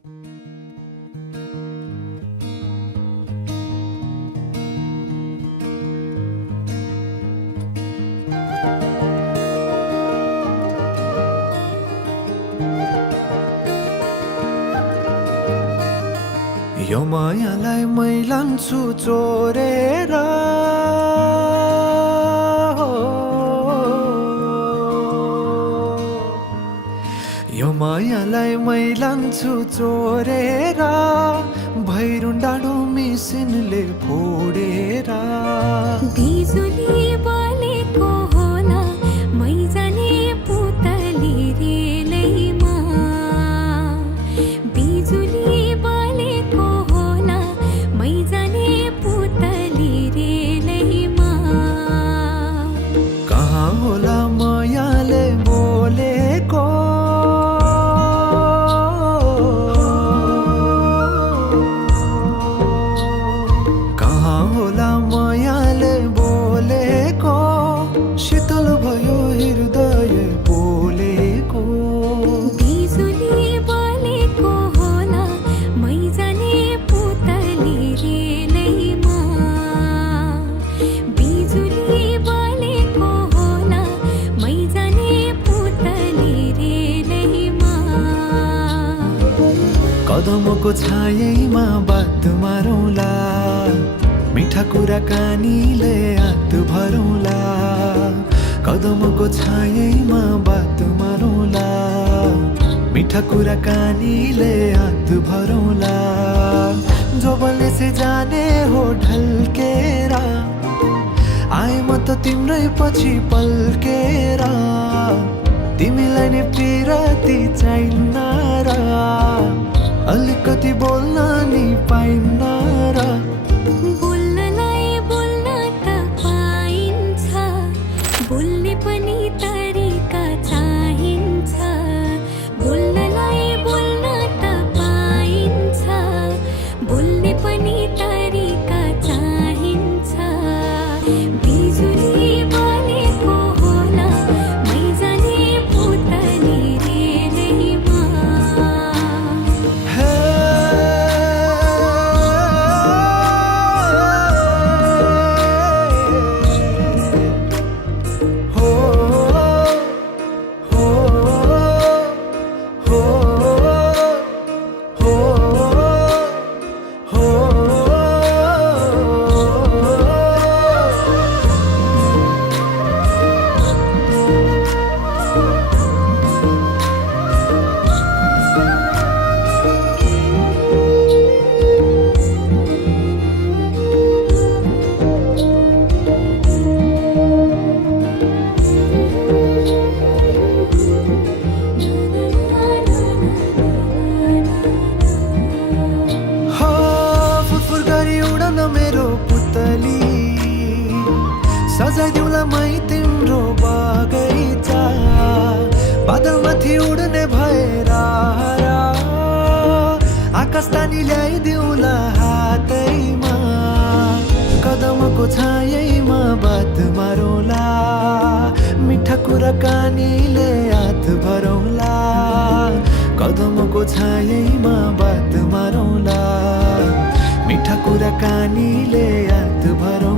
यो मायालाई मै लान्छु चोरेर यो मायालाई मै लान्छु चोरेर भैरुन डाँडो मिसिनले फोडेर बिजुली बलेको होला मै जाने पुतली रेलैमा बिजुली बलेको होला मै जाने पुतली रेलैमा कहाँ होला मायाले बोलेको कहाँ होला मायाले बोलेको शीतल भयो हृदय बोलेको बिजुली बलेको होला मै जाने पुतली रेलैमा बिजुली बलेको होला मै जाने पुतली रेलैमा कदमको छायैमा बात मारौँला मिठा कुराकानीले हात भरौँला कदमको छायैमा बात मारौँला मिठा कुराकानीले हात भरौँला जो बलले से जाने हो ढल्केर आए म त तिम्रै पछि पल्केर तिमीलाई नै पिरती चाहिन्न र अलिकति बोल्न नि पाइन्न र बोल्नलाई बोल्न त पाइन्छ बोल्ने पनि तरिका चाहिन्छ बोल्नलाई बोल्न त पाइन्छ बोल्ने पनि तरिका चाहिन्छ बिजुली बलेको होला मै जाने पुतली रेलैमा हे हो हो हो हो फुरफुर गरी उडन मेरो पुतली सजाइदिउँला मै तिम्रो बगैँचा बादलमाथि उड्ने भएर आकाश तानी ल्याइदिउँला हातैमा कदमको छायैमा बात मारौँला मिठा कुराकानीले हात भरौँला कदमको छायैमा बात मारौँला मिठा कुराकानीले हात भरौँला